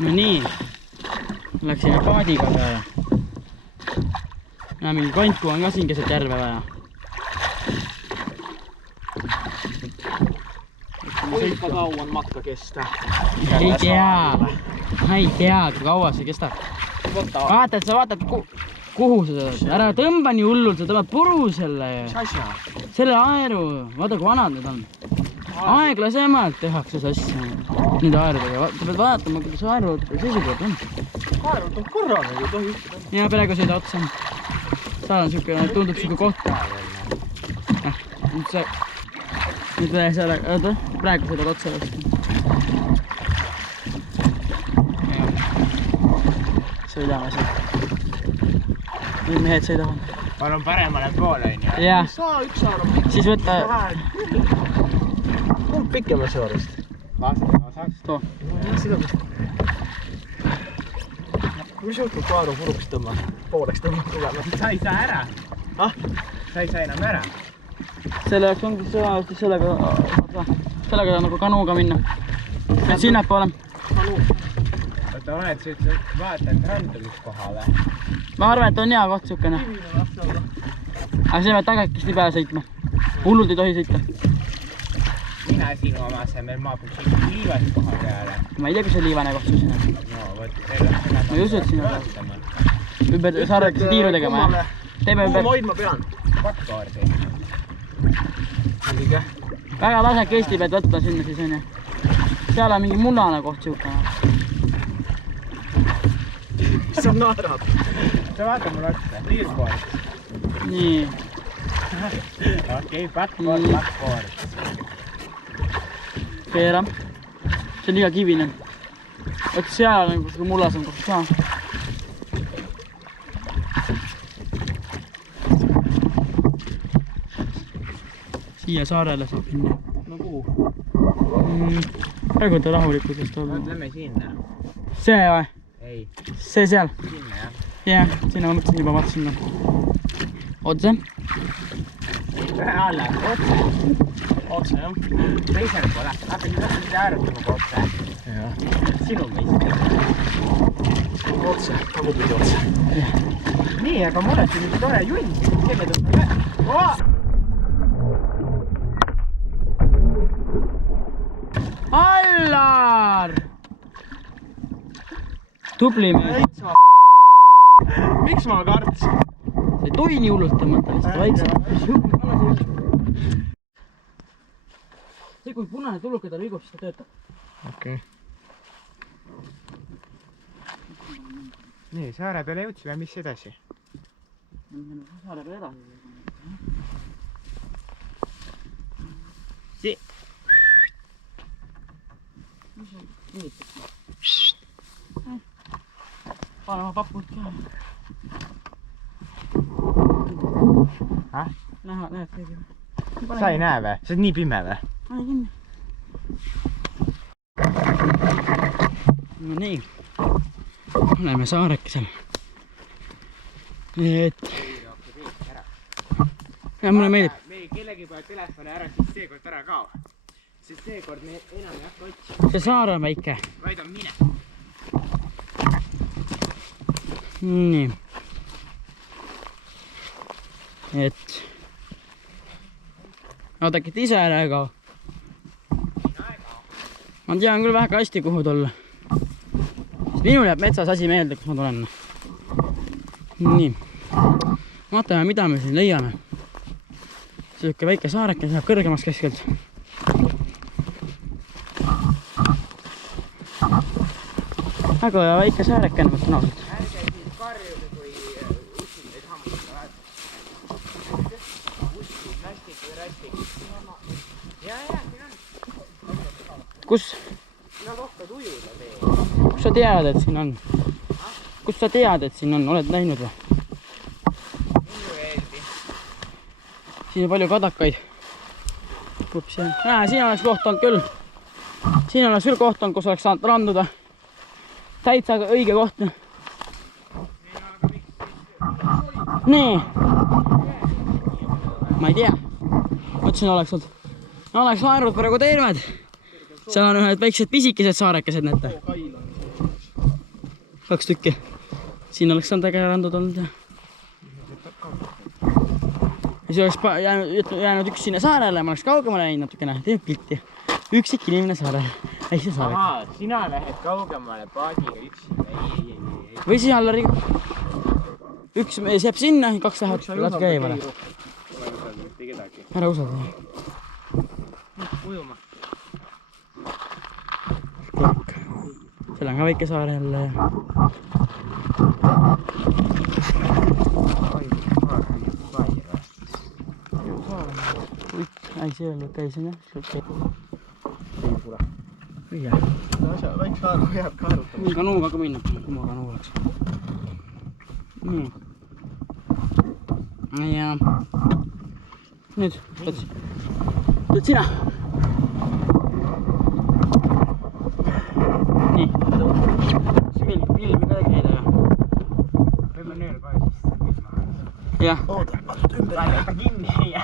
No nii. Läksime paadiga peale. Ja mingi kontku on ka siin keset järve vaja. Kuinka kauan matka kestää? Ei tea, kui kaua see kestab. Vaata, et sa vaatad kuhu sa tuled. Ära tõmba nii hullult, sa tõmbad puru selle. Mis asja? Selle aeru. Vaata, kui vanad need on. Aeglasemalt tehakse sassi. Nüüd aerudega. Sa pead vaatama, kuidas aerud seisukord on. Aerud on korraga, ei tohi ühte. Ja praegu sõida otsa. Seal on siuke, tundub siuke koht. Nüüd praegu sõidad otsa vastu. Sõidame siin. Nüüd mehed sõidavad. Palun paremale poole, on ju? Jaa. Saa üks saada. Siis võtta... On pikema saarest. Vasaks. Too. Mis juhtub kaeru puruks tõmba? Pooleks tõmba tulema. Sa ei saa ära. Sa ei saa enam ära. Selle jaoks ongi sellega nagu kanuga minna. Et sinna poole. Oota, oled sa vaatad randumiskohale? Ma arvan, et on hea koht siukene. Aga see pead tagakesti peale sõitma. Hullult ei tohi sõita. Mina sinu oma asemel maabuks ikka liivast koha peale. Ma ei tea, kui see liivane koht sul sinna. No, võt, seda Ma ei usu, et sinna peale. Ümber saareke see tiiru tegema, jah? Teeme ümber. Kuhu ma pean? Pakkaardi. Õige. Väga lasek Eesti pead võtta sinna siis on ju. Seal on mingi mullane koht siukene. Mis sa naerad? Sa vaata mul otsa, liirkoord. Nii. Okei, pakkoord. Keera. See on liiga kivine. Et seal on kuskil mullasem koht ka. Siia saarele saab minna. No kuhu? Praegu ta rahulikkusest olla. Lähme sinna. See või? Ei. See seal? Sinna, jah. Jah, sinna ma mõtlesin juba vaatasin. Otse? Alla, otse, jah. Teisel poole. Lähme mida äärutama ka otse. Jah. Sinu meist. Otse, tagupidi otse. Nii, aga mul on siin tore junn. Kelle tõmbab ka? Allar! Tubli mees. Miks ma kartsin? Sa ei tohi nii hullult tõmmata, lihtsalt vaikselt. See kui punane tuluke ta liigub, siis ta töötab. Okei. Nii, saare peale jõudsime, mis edasi? Saare peale edasi. See. Pane oma papud ka. Näed keegi või? Sa ei näe või? See on nii pime või? Pane kinni. No nii. Oleme saarekesel. Et... Ja mulle meeldib. Me kellegi peal telefoni ära, siis seekord ära kao. Sest seekord me enam ei hakka otsima. See saar on väike. Vaid on mine. Nii. Et... Oodake, et ise ära ei kao. Ma tean küll väga hästi, kuhu tulla. Minul jääb metsas asi meelde, kus ma tulen. Nii. Vaatame, mida me siin leiame. Siuke väike saareke saab kõrgemast keskelt. Väga väike saareke on mõtlen ausalt. Ärge siis karjuge, kui ussid neid hammustada. Ussid, rästik või rästik. Ja, siin on. Kus? Sina tohtad ujuda tee. Kus sa tead, et siin on? Kus sa tead, et siin on? Oled näinud või? Minu eeldi. Siin on palju kadakaid. Siin oleks koht olnud küll. Siin oleks küll koht olnud, kus oleks saanud randuda. Täitsa õige koht. Nii. Ma ei tea. Mõtlesin oleks olnud. Oleks laerud praegu terved. Seal on ühed väiksed pisikesed saarekesed näete. 2 tükki. Siin oleks saanud äge randud olnud ja siis oleks jäänud üks sinna saarele, ma oleks kaugemale läinud natukene, teeb pilti. Üksik inimene saarel. Ei see saarel. Ahaa, sina lähed kaugemale paadiga üksi. Ei. Või siis Allari. Üks mees jääb sinna, 2 lähevad natuke eemale. Ära usalda. Ujuma. Seal on ka väike saar jälle ja ei, see oli käisin jah. Jah. Väike saar jääb ka arutama. Nii kanuuga ka minna, kui ma kanuu oleks. Nii. Ja nüüd, tuled sina. Nii. Filmi ka käida ja. Võime nöör kohe sisse filma. Jah. Oota, ümber. Laita kinni ja.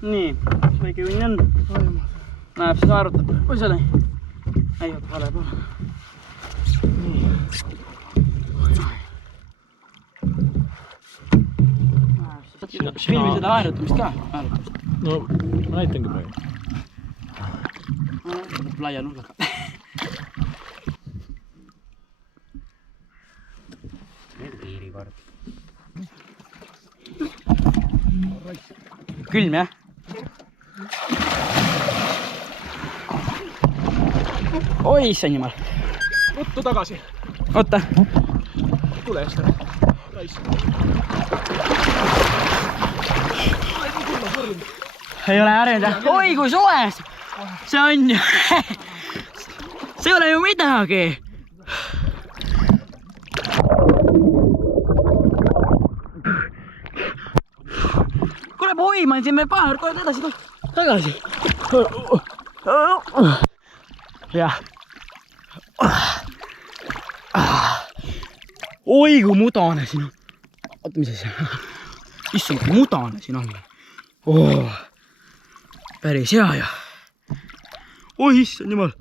Nii, mis väike õnn on? Näeb, siis arvutab. Oi seal ei. Ei, oota, vale poole. Nii. Filmi seda aerutamist ka? No, ma näitangi praegu. Laia nurgaga. Külm jah? Oi, issand jumal. Võttu tagasi. Oota. Tule eest ära. Ei ole harjunud jah? Oi, kui soes! See on ju... See ei ole ju midagi! Kuule, ma hoiman siin veel paar korda edasi, tagasi. Jah. Oi, kui mudane siin on. Oota, mis asi? Issand, kui mudane siin on. Päris hea ja. Oi, issand jumal.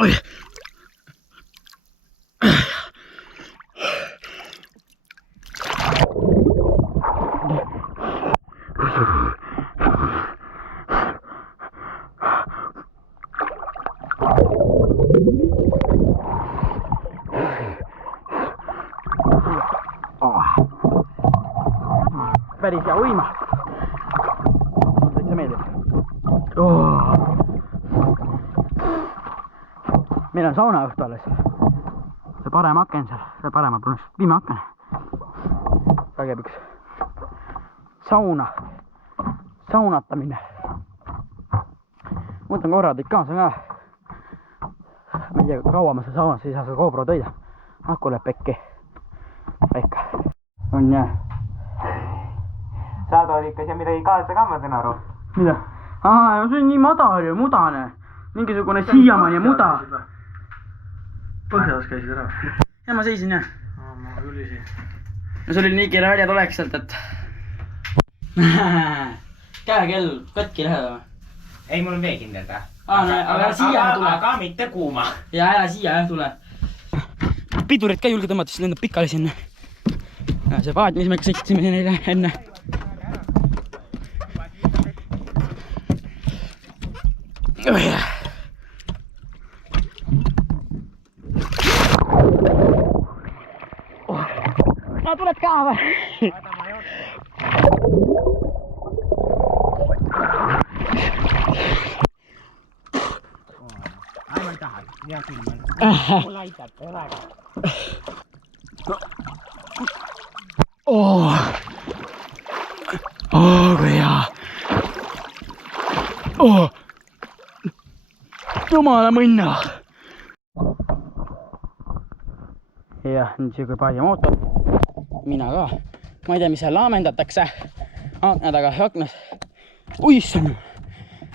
Oi. Päris hea uima. Täitsa meeldib. Meil on sauna õhtu alles. See parem aken seal, see paremal punast, viime aken. Vägev üks. Saunatamine. Võtan korra teid kaasa ka. Ma ei tea, kaua ma seal saunas ei saa seda GoPro tõida. Aku läheb pekki. Väike. On jah. Sa tood ikka siia midagi kaasa ka, ma saan aru. Mida? Aa, see on nii madal ja mudane. Mingisugune siiamaani ja muda. Põhjas käisid ära. Ja ma seisin jah. Ma ülisin. No sul oli nii kiire välja tuleks sealt, et... Käekell katki läheb või? Ei, mul on veekindel ta. Aga siia tule. Aga mitte kuuma. Ja ära siia jah tule. Pidurit ka julge tõmmata, siis lendab pikali sinna. See paad, mis me sõitsime neile enne. No tuled ka või? Aivan tahan. Hea filman. Mul aitab praegu. Kui hea. Jumala mõnna. Jah, nüüd siuke paadimootor. Mina ka. Ma ei tea, mis seal laamendatakse. Akna taga, aknas. Uissand.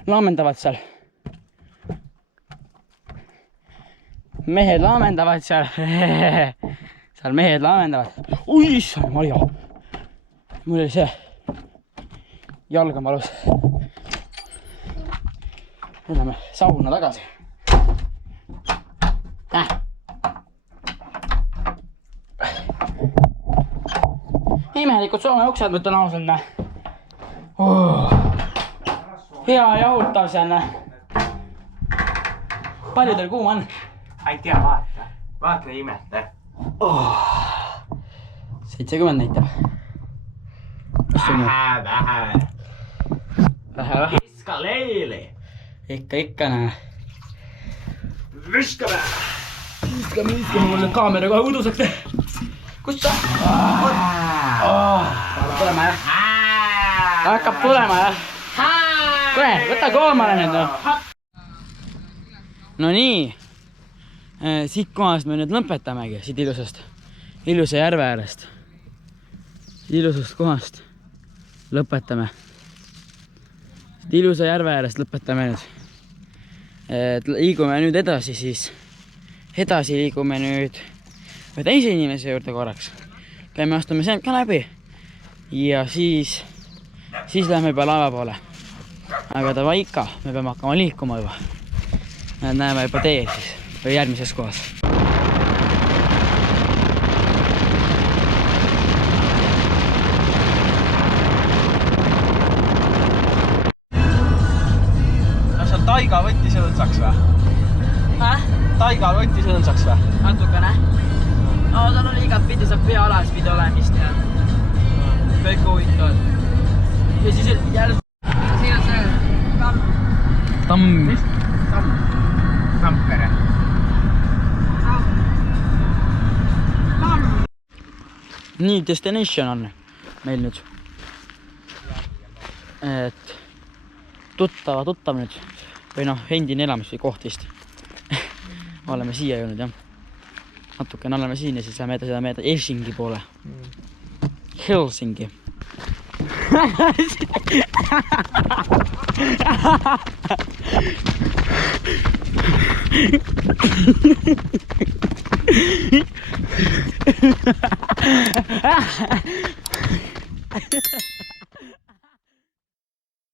Laamendavad seal. Mehed laamendavad seal. seal mehed laamendavad. Ui, issand, Marja. Mul oli see jalg on valus. Nüüd lähme sauna tagasi. Imelikud Soome uksed, ma ütlen ausalt. Hea jahutav see on. Palju teil kuum on? Ei tea, vaata. Vaata imete. 70 näitab. Vähe. Vähe. Viska leili. Ikka näe. Viskame. Viskame. Mulle kaamera kohe uduseks. Kus ta? Tulema jah. Hakkab tulema jah. Kuule, võta koomale nüüd. No nii. Siit kohast me nüüd lõpetamegi. Siit ilusa järve äärest. Ilusast kohast lõpetame. Siit ilusa järve äärest lõpetame nüüd. Liigume nüüd edasi siis. Edasi liigume nüüd ühe teise inimese juurde korraks. Käime astume sealt ka läbi. Ja siis lähme juba laeva poole. Aga davai ikka, me peame hakkama liikuma juba. Näeme juba teel siis. Või järgmises kohas. Kas seal Taiga võttis õõnsaks või? Taigal võttis õõnsaks või? Natukene. No tal oli igat pidi, saab pea alas pidi olemist ja kõik huvitavad. Ja siis jälle... Siin on see tamm. Tampere. Nii, destination on meil nüüd. Et tuttav nüüd. Või noh, endine elamis või koht vist. Oleme siia jõudnud jah. Natukene oleme siin ja siis lähme edasi Helsingi poole. Helsingi.